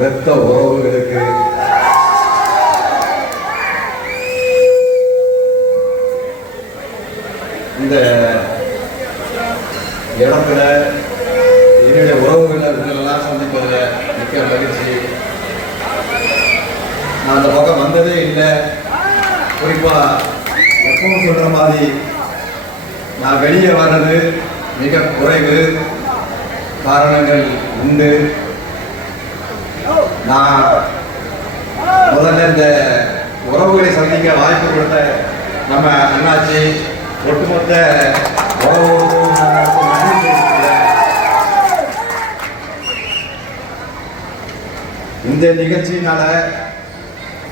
ரத்த உறவுகளுக்கு. இந்த இடத்துல என்னுடைய உறவுகளெல்லாம் சந்திப்பதில் மிக்க மகிழ்ச்சி. நான் அந்த பக்கம் வந்ததே இல்லை. குறிப்பா எப்பவும் சொல்ற மாதிரி நான் வெளியே வர்றது மிக குறைவு காரணங்கள் உண்டு. நான் முதல்ல இந்த உறவுகளை சந்திக்க வாய்ப்பு கொடுத்த நம்ம அண்ணாச்சி ஒட்டுமொத்த உறவுகளுக்கும் இந்த நிகழ்ச்சியினால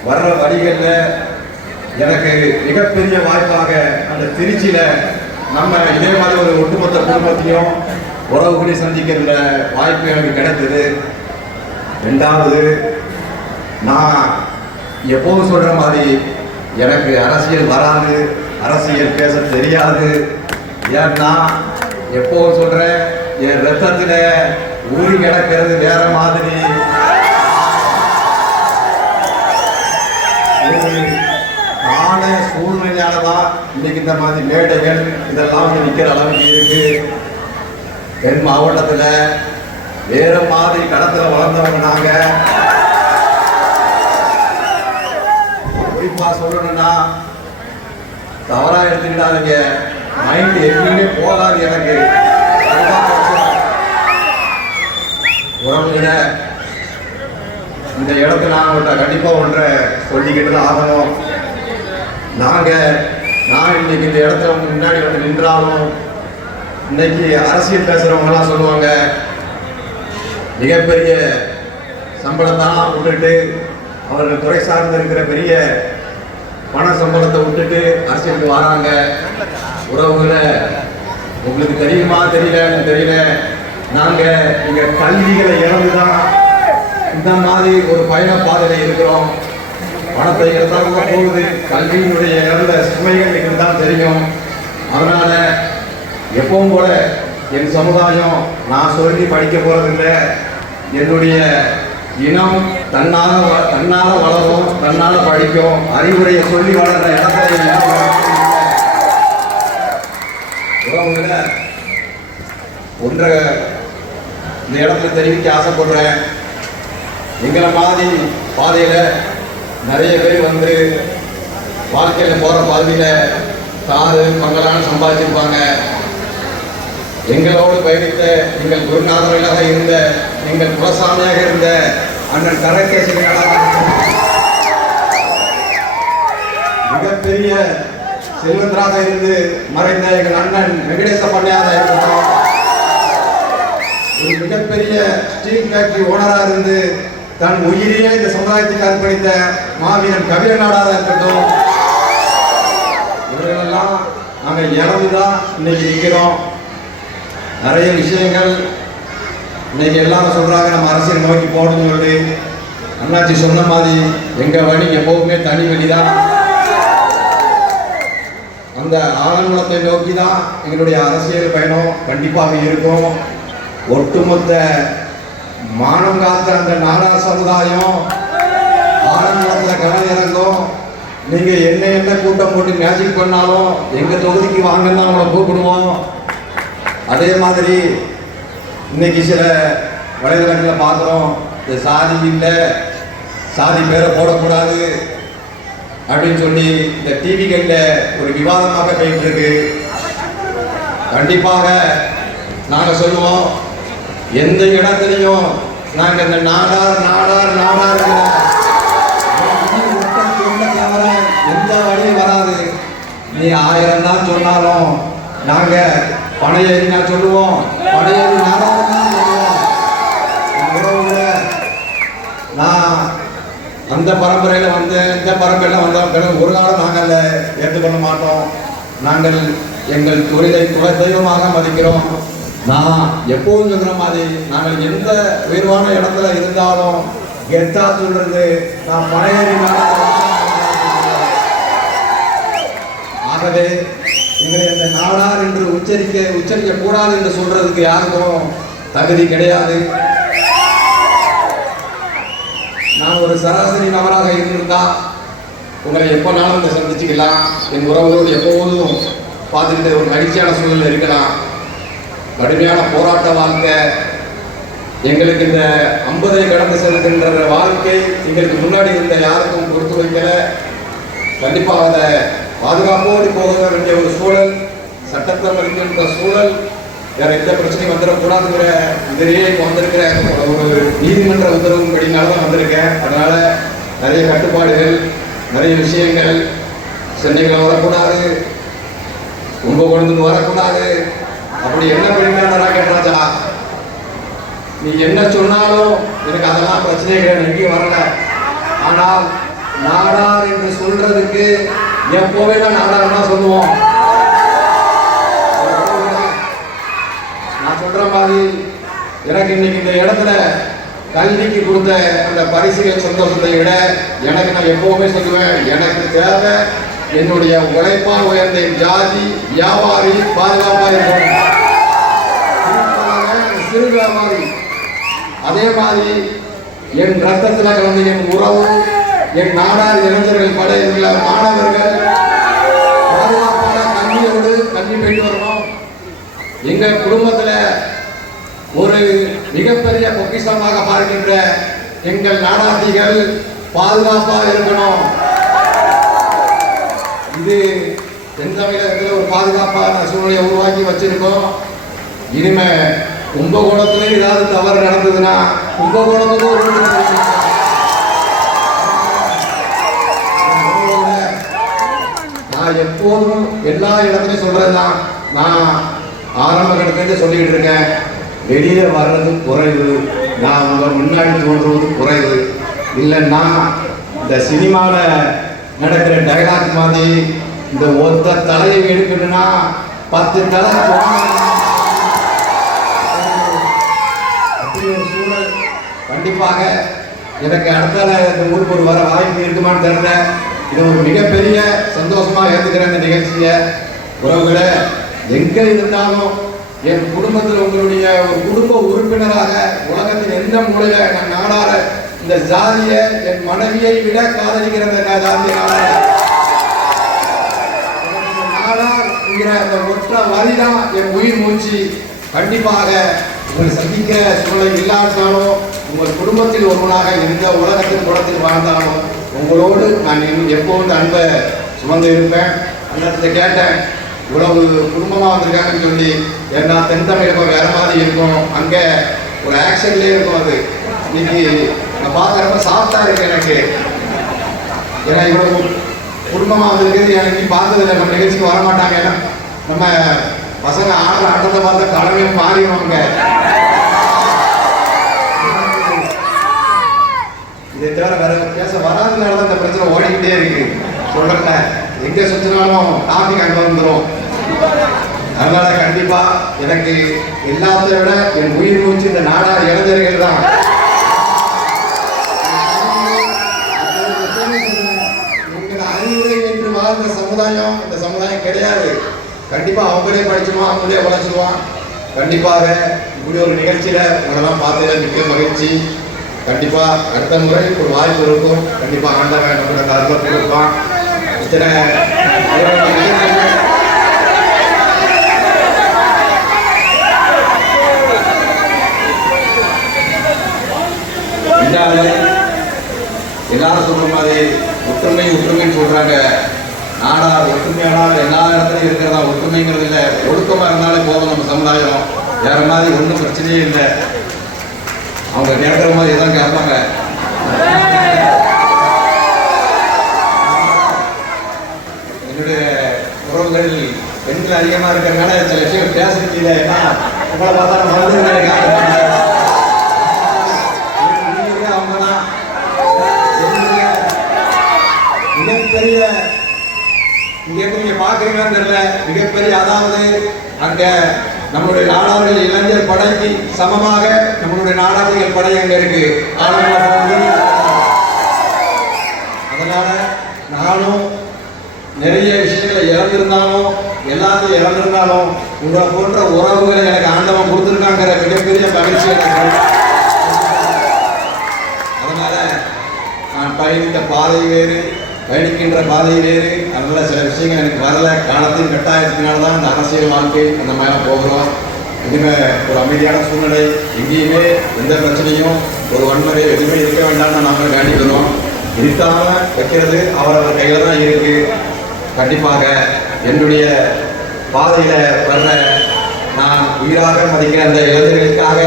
வர்ற வழிகளில் எனக்கு மிகப்பெரிய வாய்ப்பாக அந்த திருச்சியில நம்ம இதே மாதிரி ஒரு ஒட்டுமொத்த குடும்பத்தையும் உறவுகளை சந்திக்கிற வாய்ப்பு எனக்கு கிடைத்தது. ரெண்டாவது நான் எப்போதும் சொல்கிற மாதிரி எனக்கு அரசியல் வராது அரசியல் பேச தெரியாது. ஏன்னா எப்போவும் சொல்கிறேன் என் ரத்தத்தில் ஊறி கிடக்கிறது வேற மாதிரி. ஒரு கால சூழ்நிலையால தான் இன்னைக்கு இந்த மாதிரி மேடைகள் இதெல்லாம் வந்து நிற்கிற அளவுக்கு இருக்கு. தென் மாவட்டத்தில் வேற மாதிரி கடத்துல வளர்ந்தவங்க நாங்க. குறிப்பா சொல்லணும்னா தவறா எடுத்துக்கிட்டாதீங்க மைண்ட் எங்கேயுமே போகாது எனக்கு. அதுதான் இந்த இடத்துல நான் உங்கள்கிட்ட கண்டிப்பா ஒன்றை சொல்லிக்கிட்டு தான் ஆகணும். நாங்க நான் இன்னைக்கு இந்த இடத்துல முன்னாடி வந்து நின்றாலும் இன்னைக்கு அரசியல் பேசுறவங்க எல்லாம் சொல்லுவாங்க மிகப்பெரிய சம்பளத்தான் விட்டுட்டு அவர்கள் துறை சார்ந்து இருக்கிற பெரிய பண சம்பளத்தை விட்டுட்டு அரசியலுக்கு வராங்க. உறவுகளை உங்களுக்கு தெரியுமா தெரியல தெரியல. நாங்க இங்க கல்விகளை இழந்துதான் இந்த மாதிரி ஒரு பயண பாதையில இருக்கிறோம். பணத்தை இழந்தாங்க போகுது. கல்வியினுடைய இழந்த சுமைகள் எங்களுக்கு தான் தெரியும். அதனால எப்பவும் போல என் சமுதாயம் நான் சொல்லி படிக்க போறதில்லை. என்னுடைய இனம் தன்னால் வ- வளரும் தன்னால் படிக்கும் அறிவுரையை சொல்லி வளர்ந்த இடத்துல ஒன்றை இந்த இடத்துல தெரிவிக்க ஆசைப்படுறேன். எங்களை மாதிரி பாதையில் நிறைய பேர் வந்து வாழ்க்கையில் போகிற பாதையில் காது பங்கலானு சம்பாதிச்சிருப்பாங்க. எங்களோடு பயணித்த எங்கள் குருநாதர்களாக இருந்த எங்கள் குலசாமியாக இருந்த அண்ணன் கரகேசரிகளாக மிகப்பெரிய செல்வந்தராக இருந்து மறைந்த எங்கள் அண்ணன் வெங்கடேச பண்ணையாக இருக்கட்டும். ஒரு மிகப்பெரிய ஸ்டீல் ஃபேக்டரி ஓனராக இருந்து தன் உயிரையே இந்த சமுதாயத்துக்கு அர்ப்பணித்த மாவீரன் கவிரநாடாக இருக்கட்டும். இவர்களெல்லாம் நாங்கள் இழந்துதான் இன்னைக்கு நிற்கிறோம். நிறைய விஷயங்கள் இன்னைக்கு எல்லாரும் சொல்கிறாங்க நம்ம அரசியல் நோக்கி போகணும்னு சொல்லி அண்ணாச்சி சொன்ன மாதிரி எங்கள் வழி எப்பவுமே தனி வழி தான் அந்த ஆனந்தத்தை நோக்கி தான் எங்களுடைய அரசியல் பயணம் கண்டிப்பாக இருக்கும். ஒட்டுமொத்த மானம் காத்த அந்த நாடார் சமுதாயம் ஆனந்தத்துல கடன் இறங்கும் நீங்கள் என்ன என்ன கூட்டம் போட்டு மேஜிக் பண்ணாலும் எங்கள் தொகுதிக்கு வாங்கன்னா அவங்கள கூப்பிடுவோம். அதே மாதிரி இன்னைக்கு சில வலைதளங்களில் பார்க்குறோம் இந்த சாதி இல்லை சாதி பேரை போடக்கூடாது அப்படின்னு சொல்லி இந்த டிவிகளில் ஒரு விவாதமாக போயிட்டு இருக்கு. கண்டிப்பாக நாங்கள் சொல்லுவோம் எந்த இடத்துலையும் நாங்கள் இந்த நாடார் நாடார் நாடார் எந்த வழியும் வராது. நீ ஆயிரம் தான் சொன்னாலும் நாங்கள் பனையேறினா சொல்லுவோம். பனையேறி நாடார் தான் சொல்லுவோம் என் நான் அந்த பரம்பரையில் வந்து இந்த பரம்பரையில் வந்தோம் பிறகு ஒரு காலம் நாங்கள் ஏற்றுக்கொள்ள மாட்டோம். நாங்கள் எங்கள் தொழிலை குல தெய்வமாக மதிக்கிறோம். நான் எப்போதும் சொல்கிற மாதிரி நாங்கள் எந்த உயர்வான இடத்துல இருந்தாலும் கெத்தா சொல்றது நான் பழைய ஆகவே எங்களை இந்த நாடார் என்று உச்சரிக்க உச்சரிக்க கூடாது என்று சொல்றதுக்கு யாருக்கும் தகுதி கிடையாது. நான் ஒரு சராசரி நபராக இருந்திருந்தா உங்களை எப்போனாலும் இந்த சந்திச்சுக்கலாம். என் உறவுகளோடு எப்போதும் பார்த்துக்கிட்டு ஒரு மகிழ்ச்சியான சூழலில் இருக்கலாம். கடுமையான போராட்ட வாழ்க்கை எங்களுக்கு இந்த ஐம்பதை கடந்து செல்கின்ற வாழ்க்கை எங்களுக்கு முன்னாடி இருந்த யாருக்கும் கொடுத்து வைக்கல. கண்டிப்பாக அதை பாதுகாப்போடு போக வேண்டிய ஒரு சூழல் சட்டத்தில் இருக்கின்ற சூழல் வேற எந்த பிரச்சனையும் வந்துடக்கூடாதுங்கிற இதிலேயே இப்போ வந்திருக்கிற ஒரு நீதிமன்ற உத்தரவுப்படினால தான் வந்திருக்கேன். அதனால நிறைய கட்டுப்பாடுகள் நிறைய விஷயங்கள் சென்னைகளை வரக்கூடாது கும்பகோணத்துக்கு வரக்கூடாது. அப்படி என்ன பண்ணிருந்தா கேட்டாச்சா நீ என்ன சொன்னாலும் எனக்கு அதெல்லாம் பிரச்சனை கிடையாது எங்கேயும் வரல. ஆனால் நாடார் என்று சொல்றதுக்கு எப்போவே தான் நாடார் சொல்லுவோம். நான் சொல்ற மாதிரி எனக்கு இன்னைக்கு இந்த இடத்துல கல்விக்கு கொடுத்த அந்த பரிசுகள் சந்தோஷத்தை விட எனக்கு நான் எப்பவுமே சொல்லுவேன் எனக்கு தேவை என்னுடைய உழைப்பால் உயர்ந்த ஜாதி வியாபாரி பாதுகாப்பா இருக்கும் சிறு வியாபாரி. அதே மாதிரி என் ரத்தத்தில் வந்து என் உறவு என் நாடார் இளைஞர்கள் படையில் மாணவர்கள் பாதுகாப்பான கல்வியோடு கல்வி பெற்று வரணும் எங்கள் குடும்பத்தில் ஒரு மிகப்பெரிய பொக்கிஷமாக பார்க்கின்ற எங்கள் நாடாதிகள் பாதுகாப்பாக இருக்கணும். இது தென் தமிழகத்தில் ஒரு பாதுகாப்பான சூழ்நிலையை உருவாக்கி வச்சிருக்கோம். இனிமே கும்பகோணத்திலே ஏதாவது தவறு நடந்ததுன்னா கும்பகோணத்துக்கும் ஒரு நான் எப்போதும் எல்லா இடத்துலையும் சொல்றதுதான் நான் ஆரம்ப கட்டத்திலே சொல்லிக்கிட்டு இருக்கேன். வெளியே வர்றது குறைவு. நான் உங்க முன்னாடி தோன்றுவது குறைவு. இல்லைன்னா இந்த சினிமாவில் நடக்கிற டைலாக் மாதிரி இந்த ஒத்த தலையை எடுக்கணும்னா பத்து தலை அப்படி ஒரு சூழல். கண்டிப்பாக எனக்கு அடுத்த இந்த ஊருக்கு ஒரு வர வாய்ப்பு இருக்குமான்னு தெரியல. இது ஒரு மிகப்பெரிய சந்தோஷமா ஏற்றுக்கிற இந்த நிகழ்ச்சியை. உறவுகளை எங்க இருந்தாலும் என் குடும்பத்தில் உங்களுடைய ஒரு குடும்ப உறுப்பினராக உலகத்தின் எந்த மூலையில நான் நாடார இந்த ஜாதியை என் மனைவியை விட காதலிக்கிறது நான் ஜாதி நாடார்? அந்த ஒற்ற வரிதான் என் உயிர் மூச்சு. கண்டிப்பாக உங்களை சந்திக்க சூழ்நிலை இல்லாட்டாலும் உங்கள் குடும்பத்தில் ஒருவனாக எந்த உலகத்தின் குளத்தில் வாழ்ந்தாலும் உங்களோடு நான் இன்னும் எப்போது அன்பை சுமந்து இருப்பேன். அந்த கேட்டேன். இவ்வளவு குடும்பமாக வந்திருக்காங்கன்னு சொல்லி ஏன்னா தென் தமிழகம் வேற மாதிரி இருக்கும். அங்கே ஒரு ஆக்ஷன்லேயே இருக்கும் அது. இன்னைக்கு நான் பார்க்குறப்ப சாஃப்டாக இருக்கு எனக்கு. ஏன்னா இவ்வளவு குடும்பமாக வந்திருக்கிறது எனக்கு பார்த்ததில்லை. நம்ம நிகழ்ச்சிக்கு வர மாட்டாங்க ஏன்னா நம்ம பசங்க ஆடுற ஆட்டத்தை பார்த்தா கடமையும் மாறிடுவாங்க இதை தவிர வேற பேச தான் இந்த பிரச்சனை ஓடிக்கிட்டே இருக்கு. சொல்றேன் எங்க சுற்றினாலும் டாபிக் அங்க வந்துடும் அதனால கண்டிப்பா எனக்கு எல்லாத்த விட என் உயிர் மூச்சு இந்த நாடார் இளைஞர்கள் தான். வாழ்ந்த சமுதாயம் இந்த சமுதாயம் கிடையாது. கண்டிப்பா அவங்களே படிச்சிருவான் அவங்களே உழைச்சிருவான் கண்டிப்பாக இப்படி ஒரு நிகழ்ச்சியில உங்களெல்லாம் பார்த்து மிக்க மகிழ்ச்சி. கண்டிப்பா அடுத்த முறை ஒரு வாய்ப்பு இருக்கும். கண்டிப்பா ஆண்டவன் நம்மளோட கருத்தை கொடுப்பான். இத்தனை எல்லாரும் சொல்ற மாதிரி ஒற்றுமை ஒற்றுமைன்னு சொல்றாங்க. நாடார் ஒற்றுமையானால் எல்லா இடத்துலையும் இருக்கிறதா? ஒற்றுமைங்கிறது இல்லை. ஒழுக்கமா இருந்தாலே போதும் நம்ம சமுதாயம். வேற மாதிரி ஒன்றும் பிரச்சனையே இல்லை. அவங்க கேட்குற மாதிரி தான் கேட்பாங்க. என்னுடைய உறவுகள் பெண்கள் அதிகமாக இருக்கிறதுனால சில விஷயம் பேச முடியல ஏன்னா உங்களை பார்த்தா நம்ம வந்து அவங்க தான் மிகப்பெரிய இங்க இருந்து நீங்க பாக்குறீங்கன்னு தெரியல. மிகப்பெரிய அதாவது அங்க நம்மளுடைய நாடார்கள் இளைஞர் படைக்கு சமமாக நம்மளுடைய நாடார்கள் படை அங்க இருக்கு? அதனால நானும் நிறைய விஷயங்களை இழந்திருந்தாலும் எல்லாத்தையும் இழந்திருந்தாலும் உங்களை போன்ற உறவுகளை எனக்கு ஆண்டவன் கொடுத்துருக்காங்கிற மிகப்பெரிய மகிழ்ச்சி எனக்கு அதனால நான் பயணித்த பாதை வேறு. பயணிக்கின்ற பாதையிலேயே நல்ல சில விஷயங்கள் எனக்கு வரல. காலத்தின் கட்டாயத்தினால தான் இந்த அரசியல் வாழ்க்கை அந்த மாதிரிலாம் போகிறோம். இனிமேல் ஒரு அமைதியான சூழ்நிலை. எங்கேயுமே எந்த பிரச்சனையும் ஒரு வன்முறை எதுவுமே இருக்க வேண்டாம்னு நாங்கள் வேண்டிக்கிறோம். இருக்காமல் வைக்கிறது அவரவர் கையில் தான் இருக்கு. கண்டிப்பாக என்னுடைய பாதையில் வர்ற நான் உயிராக மதிக்கிற அந்த இளைஞர்களுக்காக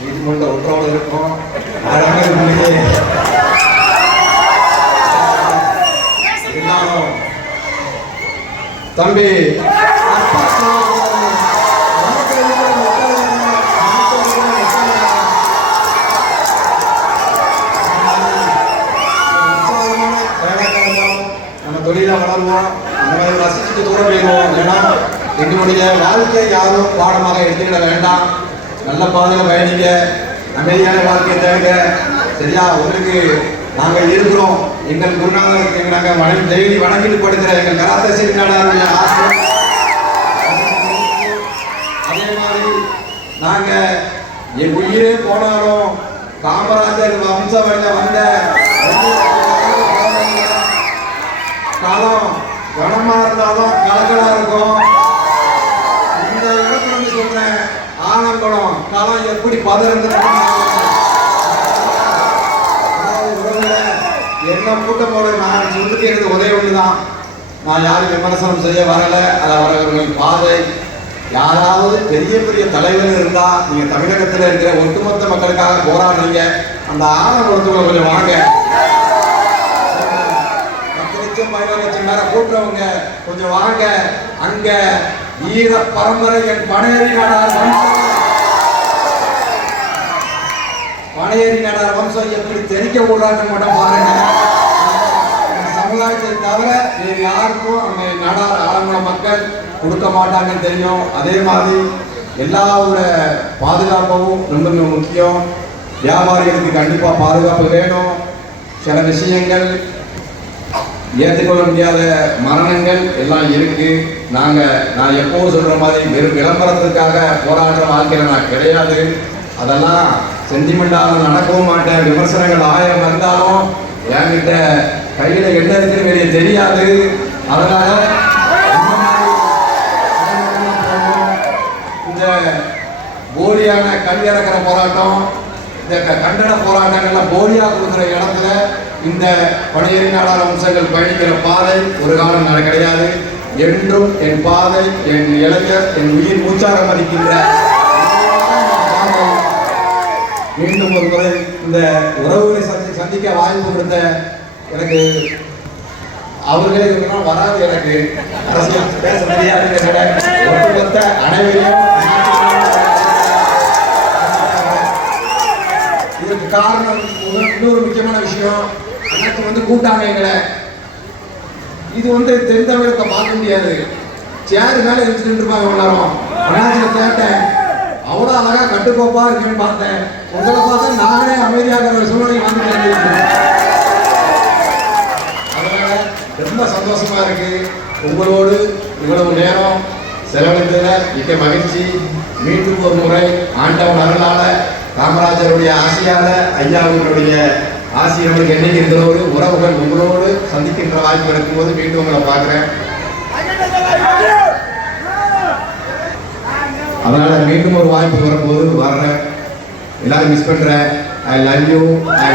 நீதிமன்ற உத்தரவு இருக்கும் அரங்கல் மொழியே இருந்தாலும் தம்பி அப்பா சொல்லக்கூடாது. நமக்கு இருக்கிற மக்கள் என்ன? நமக்கு இருக்கிற மக்கள் என்ன? உற்சாகமான வேலைக்காரங்களும் நம்ம தொழில வளருவோம். நம்ம ரசிச்சுட்டு தூரம் போயிடுவோம். ஏன்னா எங்களுடைய வாழ்க்கை யாரும் பாடமாக எடுத்துக்கிட வேண்டாம். நல்ல பாதையில் பயணிக்க அமைதியான வாழ்க்கையை தேடுங்க. சரியா? உங்களுக்கு நாங்கள் இருக்கிறோம். எங்கள் குருநாதருக்கு நாங்கள் வணங்கி டெய்லி வணங்கிட்டு படுக்கிற எங்கள் கராத்தே சிறுநாடாருடைய ஆசை அதே மாதிரி நாங்கள் என் உயிரே போனாலும் காமராஜர் வம்ச வந்த காலம் கனமா இருந்தாலும் கலக்கலா இருக்கும். இந்த இடத்துல இருந்து சொல்றேன் ஆனங்குளம் காலம் எப்படி பதறது என்ன கூட்டம் போட நான் சொல்லி இருக்கிறது உதவி ஒன்று தான் நான் யாரும் விமர்சனம் செய்ய வரலை. அது அவர்களின் பாதை. யாராவது பெரிய பெரிய தலைவர் இருந்தால் நீங்கள் தமிழகத்தில் இருக்கிற ஒட்டுமொத்த மக்களுக்காக போராடுறீங்க. அந்த ஆனங்குளத்துக்குள்ள கொஞ்சம் வாங்க. பத்து லட்சம் பதினோரு லட்சம் நேரம் கூட்டுறவங்க கொஞ்சம் வாங்க. அங்கே ஈர பரம்பரை என் பனையேறி நாடார் வம்சம் பனையேறி வம்சம் எப்படி தெரிக்க விடுறாங்கன்னு மட்டும் பாருங்க. சமுதாயத்தை தவிர வேறு யாருக்கும் அங்கே நடார் ஆலங்குளம் மக்கள் கொடுக்க மாட்டாங்கன்னு தெரியும். அதே மாதிரி எல்லாரோட பாதுகாப்பும் ரொம்ப ரொம்ப முக்கியம். வியாபாரிகளுக்கு கண்டிப்பாக பாதுகாப்பு வேணும். சில விஷயங்கள் ஏற்றுக்கொள்ள முடியாத மரணங்கள் எல்லாம் இருக்கு. நாங்கள் நான் எப்போவும் சொல்ற மாதிரி வெறும் விளம்பரத்துக்காக போராடுற வாழ்க்கையில் நான் கிடையாது. அதெல்லாம் சென்டிமெண்டால நடக்கவும் மாட்டேன் விமர்சனங்கள் ஆயிரம் வந்தாலும் என்கிட்ட கையில் என்ன இருக்குன்னு வெளியே தெரியாது. அதனால இந்த போலியான கல் இறக்குற போராட்டம் இந்த க- கண்டன போராட்டங்கள்லாம் போலியாக கொடுக்குற இடத்துல இந்த பணியேறி நாடாள அம்சங்கள் பயணிக்கிற பாதை ஒரு காலம் நான் கிடையாது. என்றும் என் பாதை என் இளைஞர் என் உயிர் மூச்சாக மதிக்கின்ற மீண்டும் ஒரு முறை இந்த உறவுகளை சந்தி சந்திக்க வாய்ப்பு கொடுத்த எனக்கு அவர்களே இருந்தாலும் வராது எனக்கு. அரசியல் பேச தெரியாது ஒட்டுமொத்த அனைவரையும் இதற்கு காரணம் இன்னொரு- முக்கியமான விஷயம். எனக்கு வந்து கூட்டாங்க எங்களை இது வந்து தென் தமிழகத்தை பார்க்க முடியாது. சேரு மேலே இருந்துட்டு இருப்பாங்க எல்லாரும் அண்ணாச்சியை கேட்டேன். அவ்வளோ அழகாக கட்டுக்கோப்பாக இருக்குன்னு பார்த்தேன். உங்களை பார்த்தா நானே அமைதியாக ஒரு சூழ்நிலை வந்துட்டேன் அதனால ரொம்ப சந்தோஷமாக இருக்குது உங்களோடு இவ்வளவு நேரம் செலவழித்ததுல மிக்க மகிழ்ச்சி. மீண்டும் ஒரு முறை ஆண்டவன் அருளால காமராஜருடைய ஆசையால ஐயாவுடைய ஆசிரியர்களுக்கு என்னைக்கு இருக்கிறோடு உறவுகள் உங்களோடு சந்திக்கின்ற வாய்ப்பு இருக்கும்போது மீண்டும் உங்களை பார்க்குறேன். அதனால மீண்டும் ஒரு வாய்ப்பு வரும்போது வர்றேன். எல்லாரும் மிஸ் பண்றேன். I love you I